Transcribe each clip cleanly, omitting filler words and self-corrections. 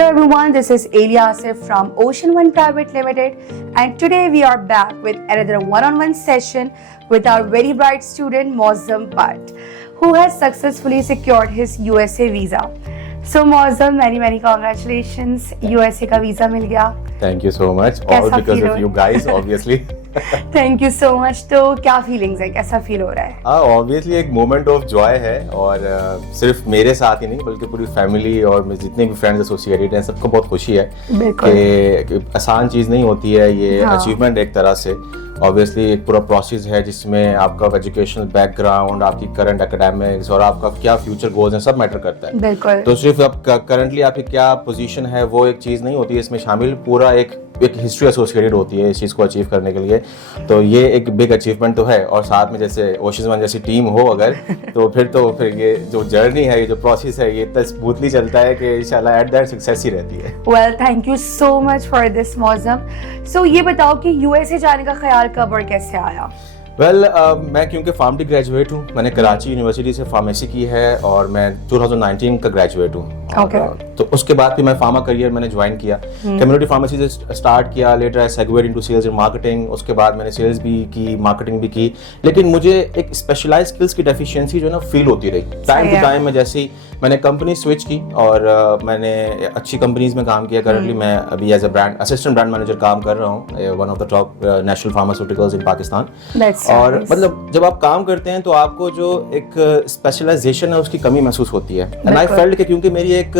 Hello everyone, this is Elia Asif from Ocean One Private Limited, and today we are back with another one-on-one session with our very bright student Mozam Bhatt, who has successfully secured his USA visa. So Mozam, many congratulations, USA का visa मिल गया. Thank you so much, all because of you guys, obviously. Thank you so much. तो क्या feelings है, कैसा feel हो रहा है? Obviously एक मोमेंट ऑफ जॉय है और सिर्फ मेरे साथ ही नहीं बल्कि पूरी फैमिली और मेरे जितने भी फ्रेंड्स एसोसिएटेड हैं सबको बहुत खुशी है कि आसान चीज़ नहीं होती है ये अचीवमेंट एक तरह से. ऑब्वियसली एक पूरा प्रोसेस है जिसमें आपका एजुकेशनल बैकग्राउंड, आपकी करंट एकेडमिक्स और आपका क्या फ्यूचर गोल्स हैं सब मैटर करता है. बिल्कुल. तो सिर्फ आप करंटली आपकी क्या पोजीशन है वो एक चीज़ नहीं होती है, इसमें शामिल पूरा एक हिस्ट्री एसोसिएटेड होती है इस चीज़ को अचीव करने के लिए. तो ये एक बिग अचीवमेंट तो है और साथ में जैसे ओशियन वन जैसी टीम हो अगर तो फिर ये जो जर्नी है, ये जो प्रोसेस है, ये इतना स्मूथली चलता है कि इंशाल्लाह एट दैट सक्सेस ही रहती है. Well, thank you so much for this मौसम. सो ये बताओ कि यूएसए जाने का ख्याल कब और कैसे आया? वेल, मैं क्योंकि फार्मडी ग्रेजुएट हूँ, मैंने कराची यूनिवर्सिटी से फार्मेसी की है और मैं 2019 का ग्रेजुएट हूँ. तो उसके बाद फिर मैं फार्मा करियर मैंने ज्वाइन किया, कम्युनिटी फार्मेसी से स्टार्ट किया. Later I segued into sales and marketing. उसके बाद मैंने सेल्स भी की, मार्केटिंग भी की, लेकिन मुझे एक स्पेशलाइज स्किल्स की डेफिशिएंसी जो है ना फील होती रही. टाइम टू टाइम में जैसे ही मैंने कंपनी स्विच की और मैंने अच्छी कंपनीज में काम किया. करंटली मैं अभी as a brand assistant brand manager काम कर रहा हूँ one of the top national pharmaceuticals in Pakistan. और मतलब जब आप काम करते हैं तो आपको जो एक स्पेशलाइजेशन है उसकी कमी महसूस होती है. एंड आई फेल्ट कि क्योंकि मेरी एक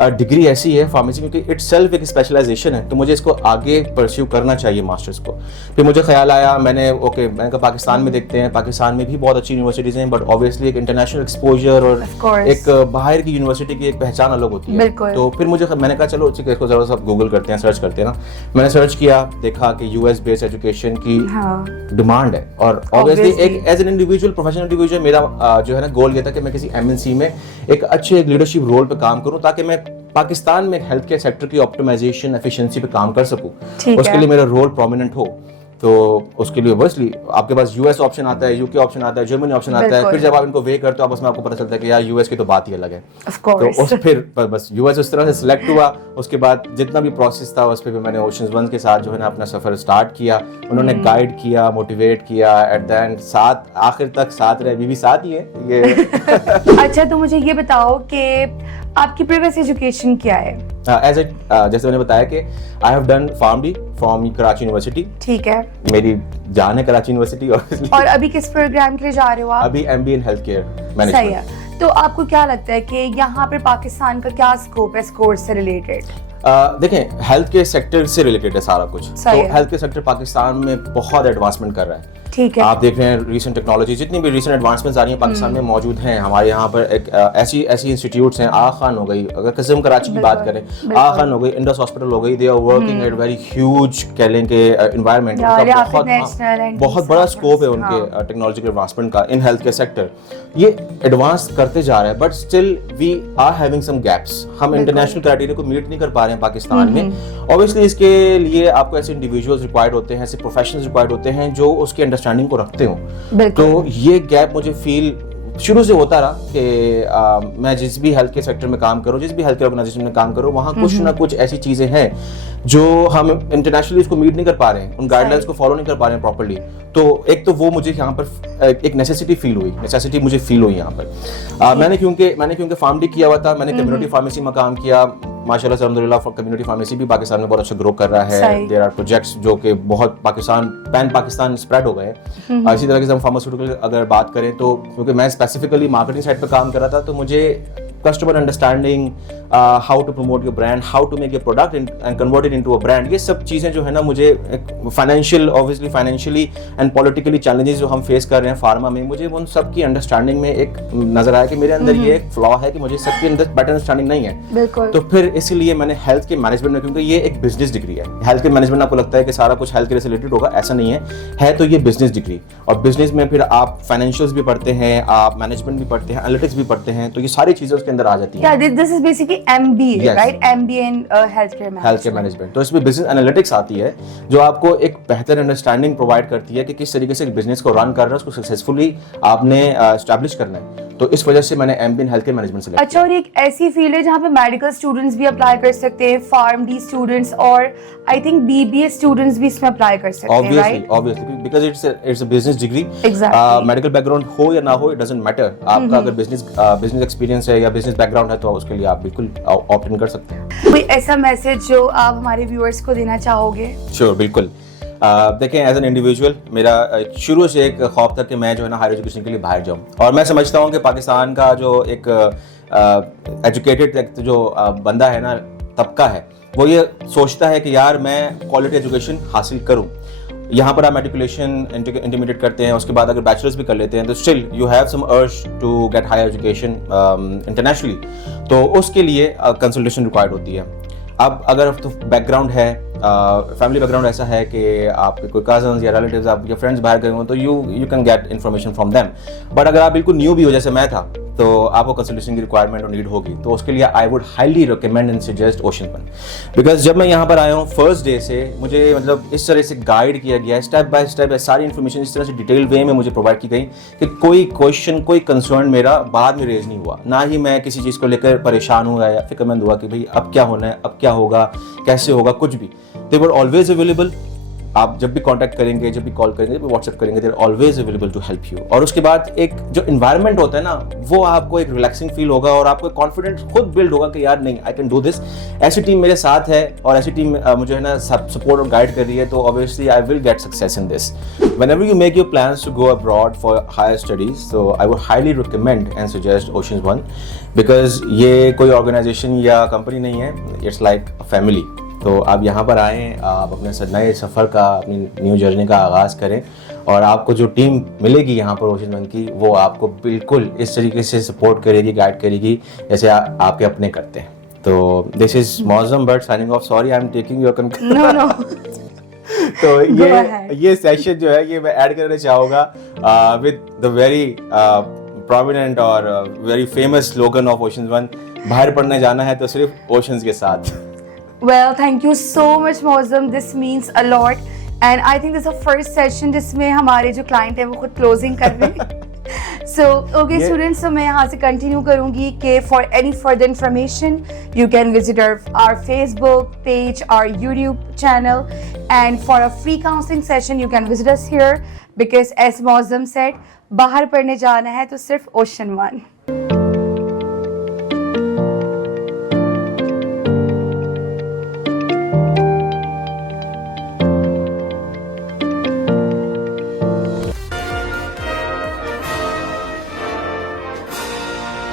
डिग्री ऐसी है फार्मेसी, क्योंकि इटसेल्फ एक स्पेशलाइजेशन है, तो मुझे इसको आगे परस्यू करना चाहिए मास्टर्स को. फिर मुझे ख्याल आया, मैंने कहा पाकिस्तान में देखते हैं, पाकिस्तान में भी बहुत अच्छी यूनिवर्सिटीज़ हैं, बट ऑब्वियसली एक इंटरनेशनल एक्सपोजर और एक बाहर की यूनिवर्सिटी की एक पहचान अलग होती है. तो फिर मैंने कहा चलो इसको जरा सा गूगल करते हैं, सर्च करते हैं ना. मैंने सर्च किया, देखा कि यूएस बेस्ड एजुकेशन की डिमांड है और ऑब्वियसली एक as an individual professional individual मेरा जो है ना गोल ये था कि मैं किसी एमएनसी में एक अच्छे लीडरशिप रोल पे काम करूं ताकि मैं पाकिस्तान में हेल्थ केयर सेक्टर की ऑप्टिमाइजेशन एफिशिएंसी पे काम कर सकूं. उसके लिए मेरा रोल प्रोमिनेंट हो. तो उसके लिए ऑब्वियसली आपके पास यूएस ऑप्शन आता है, यूके ऑप्शन आता है, जर्मनी ऑप्शन आता है. फिर जब आप इनको वे करते हो आपस में आपको पता चलता है कि यार यूएस की तो बात ही अलग है. तो फिर बस यूएस उस तरह से सिलेक्ट हुआ. उसके बाद जितना भी प्रोसेस था उस पर भी मैंने ओशियन वन के साथ जो है ना अपना सफर स्टार्ट किया. उन्होंने गाइड किया, मोटिवेट किया, एट द एंड साथ आखिर तक साथ रहे. अभी भी साथ ही है ये. अच्छा, तो मुझे ये बताओ कि आपकी प्रीवियस एजुकेशन क्या है? जैसे मैंने बताया कि I have done PharmD from Karachi university. ठीक है, मेरी जान है कराची यूनिवर्सिटी. और अभी किस प्रोग्राम के लिए जा रहे हो आप? अभी MBA in health care management. सही है. तो आपको क्या लगता है कि यहाँ पर पाकिस्तान का क्या स्कोप है इस कोर्स से रिलेटेड? देखें, हेल्थ केयर सेक्टर से रिलेटेड है सारा कुछ. तो हेल्थ केयर सेक्टर पाकिस्तान में बहुत एडवांसमेंट कर रहा है. ठीक है. आप देख रहे हैं रिसेंट टेक्नोलॉजी, जितनी भी रिसेंट एडवांसमेंट्स आ रही हैं पाकिस्तान में मौजूद हैं. हमारे यहाँ पर एक ऐसी इंस्टीट्यूट्स हैं. आगा खान हो गई, अगर किसी कराची की बात करें, आगा खान हो गई, इंडस हॉस्पिटल हो गई. They are working at very huge कहें के एनवायरनमेंट. बहुत बड़ा स्कोप है उनके टेक्नोलॉजिकल एडवांसमेंट का इन हेल्थ केयर सेक्टर. ये एडवांस करते जा रहे हैं but still we are having some gaps. हम इंटरनेशनल क्राइटेरिया को मीट नहीं कर पा रहे हैं पाकिस्तान में. ऑब्वियसली इसके लिए आपको ऐसे इंडिविजुअल्स रिक्वायर्ड होते हैं, ऐसे प्रोफेशनल्स रिक्वायर्ड होते हैं जो उसकी अंडरस्टैंडिंग को रखते हो. तो ये गैप मुझे फील शुरू से होता रहा कि मैं जिस भी हेल्थ केयर सेक्टर में काम करूं, जिस भी हेल्थ केयर ऑर्गेनाइजेशन में काम करूं, वहाँ कुछ ना कुछ ऐसी चीजें हैं जो हम इंटरनेशनली इसको मीट नहीं कर पा रहे हैं, उन गाइडलाइंस को फॉलो नहीं कर पा रहे हैं प्रॉपर्ली. तो एक तो वो मुझे यहाँ पर एक नेसेसिटी मुझे फील हुई यहाँ पर. मैंने क्योंकि फार्मडी किया हुआ था, मैंने कम्युनिटी फार्मेसी में काम किया. माशाल्लाह से अल्हम्दुलिल्लाह कम्युनिटी फार्मेसी भी पाकिस्तान में बहुत अच्छा ग्रो कर रहा है. देयर आर प्रोजेक्ट्स जो कि बहुत पाकिस्तान स्प्रेड हो गए. इसी तरह से हम फार्मास्यूटिकल अगर बात करें तो क्योंकि मैं स्पेसिफिकली मार्केटिंग साइड पे काम कर रहा था, तो मुझे customer understanding, how to promote your brand, how to make your product and convert it into a brand, ये सब चीज़ें जो है ना मुझे फाइनेंशियली एंड पॉलिटिकली चैलेंजेस जो हम फेस कर रहे हैं फार्मा में, मुझे उन सब की अंडरस्टैंडिंग में एक नजर आया कि मेरे अंदर ये एक फ्लॉ है कि मुझे सबके अंदर बेटर अंडरस्टैंडिंग नहीं है. तो फिर इसलिए मैंने हेल्थ के मैनेजमेंट में, क्योंकि ये एक बिजनेस डिग्री है. हेल्थ के मैनेजमेंट आपको लगता है कि सारा कुछ हेल्थ के से रिलेटेड होगा, ऐसा नहीं है तो ये बिजनेस डिग्री. और बिजनेस में फिर आप फाइनेंशियल्स भी पढ़ते हैं, आप मैनेजमेंट भी पढ़ते हैं, एनालिटिक्स भी पढ़ते हैं. तो ये सारी चीजें उसके अंदर आ जाती हैं. This is basically MBA, right? MBA in healthcare management. तो इसमें बिजनेस एनालिटिक्स आती है जो आपको एक बेहतर अंडरस्टैंडिंग प्रोवाइड करती है कि किस तरीके से बिजनेस को रन कर रहा है, उसको सक्सेसफुली आपने एस्टैब्लिश करना है. तो इस वजह से मैंने एमबी इन हेल्थ केयर मैनेजमेंट सेलेक्ट अच्छा, और एक ऐसी फील्ड है जहाँ पे मेडिकल स्टूडेंट्स भी अप्लाई कर सकते हैं, फार्मडी स्टूडेंट्स और आई थिंक बीबीए स्टूडेंट्स भी इसमें अप्लाई कर सकते हैं, right? Obviously because it's a business degree. Exactly. Medical background हो या ना हो, इट डजंट मैटर। आपका अगर बिजनेस एक्सपीरियंस है या बिजनेस बैकग्राउंड है तो उसके लिए आप बिल्कुल ऑप्ट इन कर सकते हैं। कोई ऐसा मैसेज जो आप हमारे व्यूअर्स को देना चाहोगे? श्योर, बिल्कुल। देखें, एज एन इंडिविजुअल मेरा शुरू से एक ख्वाब था कि मैं जो है ना हायर एजुकेशन के लिए बाहर जाऊं, और मैं समझता हूं कि पाकिस्तान का जो एक एजुकेटेड जो बंदा है ना, तबका है, वो ये सोचता है कि यार मैं क्वालिटी एजुकेशन हासिल करूं। यहाँ पर आप मेट्रिकुलेशन इंटरमीडिएट करते हैं, उसके बाद अगर बैचलर्स भी कर लेते हैं तो still you have some urge to get higher education internationally, तो उसके लिए कंसल्टेशन रिक्वायर्ड होती है। अब अगर तो बैकग्राउंड है, फैमिली बैकग्राउंड ऐसा है कि आपके कोई कजन्स या रिलेटिव्स आप या फ्रेंड्स बाहर गए हो, तो you can get information from them. But अगर आप बिल्कुल न्यू भी हो जैसे मैं था, तो आपको कंसल्टेशन की रिक्वायरमेंट और नीड होगी, तो उसके लिए I would highly recommend and suggest ocean one. Because जब मैं यहाँ पर आया हूँ फर्स्ट डे से मुझे मतलब इस तरह से गाइड किया गया, स्टेप बाय स्टेप सारी इन्फॉर्मेशन इस तरह से डिटेल वे में मुझे प्रोवाइड की गई कि कोई क्वेश्चन, कोई कंसर्न मेरा बाद में रेज नहीं हुआ, ना ही मैं किसी चीज़ को लेकर परेशान हुआ या फिक्रमंद हुआ कि भाई अब क्या होना है, अब क्या होगा, कैसे होगा, कुछ भी। दे वर ऑलवेज अवेलेबल। आप जब भी कांटेक्ट करेंगे, जब भी कॉल करेंगे, जब भी व्हाट्सएप करेंगे, they are always available to help you. और उसके बाद एक जो इन्वायरमेंट होता है ना, वो आपको एक रिलैक्सिंग फील होगा और आपको कॉन्फिडेंस खुद बिल्ड होगा कि यार नहीं, आई कैन डू दिस। ऐसी टीम मेरे साथ है और ऐसी टीम मुझे है ना सपोर्ट और गाइड कर रही है, तो obviously I will get success in this. Whenever you make your plans to go abroad for higher studies, so I would highly recommend and suggest Oceans One, because ये कोई ऑर्गेनाइजेशन या company नहीं है, it's like a family। तो आप यहाँ पर आएँ, आप अपने नए सफ़र का, अपनी न्यू जर्नी का आगाज़ करें, और आपको जो टीम मिलेगी यहाँ पर ओशन वन की, वो आपको बिल्कुल इस तरीके से सपोर्ट करेगी, गाइड करेगी जैसे आपके अपने करते हैं। तो this is Mauzam but signing off. Sorry, I am taking your no तो ये सेशन जो है ये मैं ऐड करना चाहूँगा विद द वेरी प्रोमिनेंट और very famous slogan of oceans one, बाहर पढ़ने जाना है तो सिर्फ ओशंस के साथ। Well, thank you so much, Mozam. This means a lot. And I think this is the first session जिसमें हमारे जो client है वो खुद closing कर रहे हैं। So, okay, students, so मैं यहाँ से continue करूँगी कि for any further information, you can visit our Facebook page, our YouTube channel, and for a free counseling session, you can visit us here because as Mozam said, बाहर पढ़ने जाना है तो सिर्फ Ocean One।